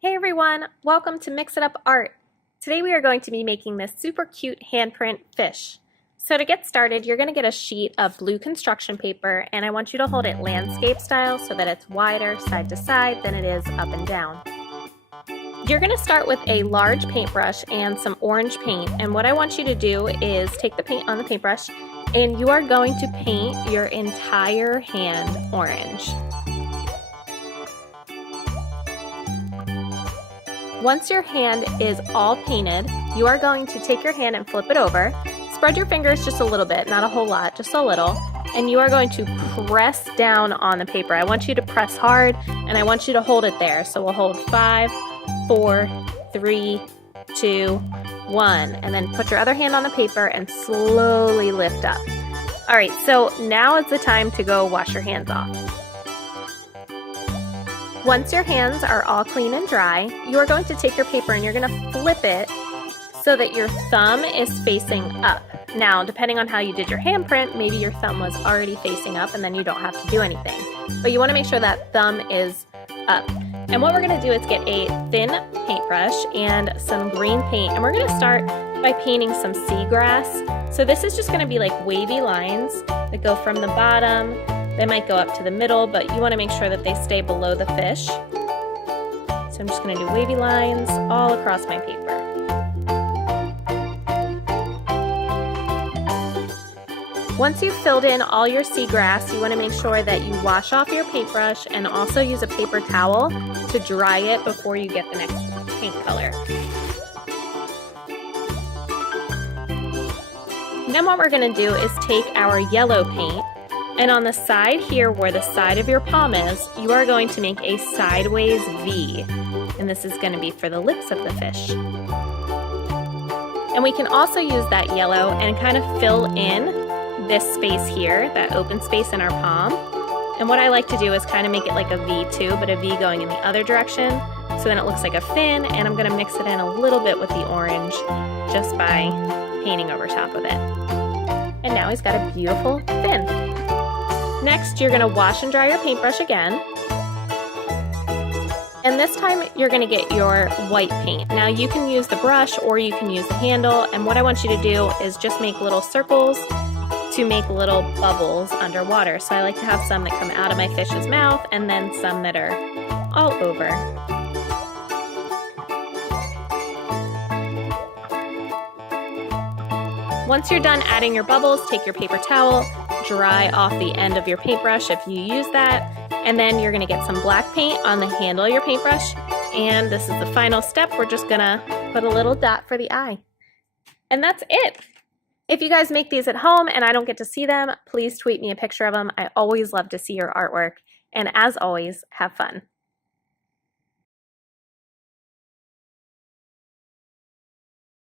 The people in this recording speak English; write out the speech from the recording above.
Hey everyone, welcome to Mix It Up Art. Today we are going to be making this super cute handprint fish. So to get started, you're going to get a sheet of blue construction paper and I want you to hold it landscape style so that it's wider side to side than it is up and down. You're going to start with a large paintbrush and some orange paint, and what I want you to do is take the paint on the paintbrush and you are going to paint your entire hand orange. Once your hand is all painted, you are going to take your hand and flip it over. Spread your fingers just a little bit, not a whole lot, just a little, and you are going to press down on the paper. I want you to press hard, and I want you to hold it there. So we'll hold 5, 4, 3, 2, 1, and then put your other hand on the paper and slowly lift up. All right, so now is the time to go wash your hands off. Once your hands are all clean and dry, you are going to take your paper and you're going to flip it so that your thumb is facing up. Now, depending on how you did your handprint, maybe your thumb was already facing up and then you don't have to do anything. But you want to make sure that thumb is up. And what we're going to do is get a thin paintbrush and some green paint, and we're going to start by painting some seagrass. So this is just going to be like wavy lines that go from the bottom. They might go up to the middle, but you want to make sure that they stay below the fish. So I'm just going to do wavy lines all across my paper. Once you've filled in all your seagrass, you want to make sure that you wash off your paintbrush and also use a paper towel to dry it before you get the next paint color. Then what we're going to do is take our yellow paint, and on the side here where the side of your palm is, you are going to make a sideways V. And this is going to be for the lips of the fish. And we can also use that yellow and kind of fill in this space here, that open space in our palm. And what I like to do is kind of make it like a V too, but a V going in the other direction. So then it looks like a fin, and I'm going to mix it in a little bit with the orange just by painting over top of it. And now he's got a beautiful fin. Next, you're going to wash and dry your paintbrush again. And this time, you're going to get your white paint. Now, you can use the brush or you can use the handle. And what I want you to do is just make little circles to make little bubbles underwater. So I like to have some that come out of my fish's mouth and then some that are all over. Once you're done adding your bubbles, take your paper towel, dry off the end of your paintbrush if you use that, and then you're going to get some black paint on the handle of your paintbrush, and this is the final step. We're just going to put a little dot for the eye. And that's it! If you guys make these at home and I don't get to see them, please tweet me a picture of them. I always love to see your artwork, and as always, have fun.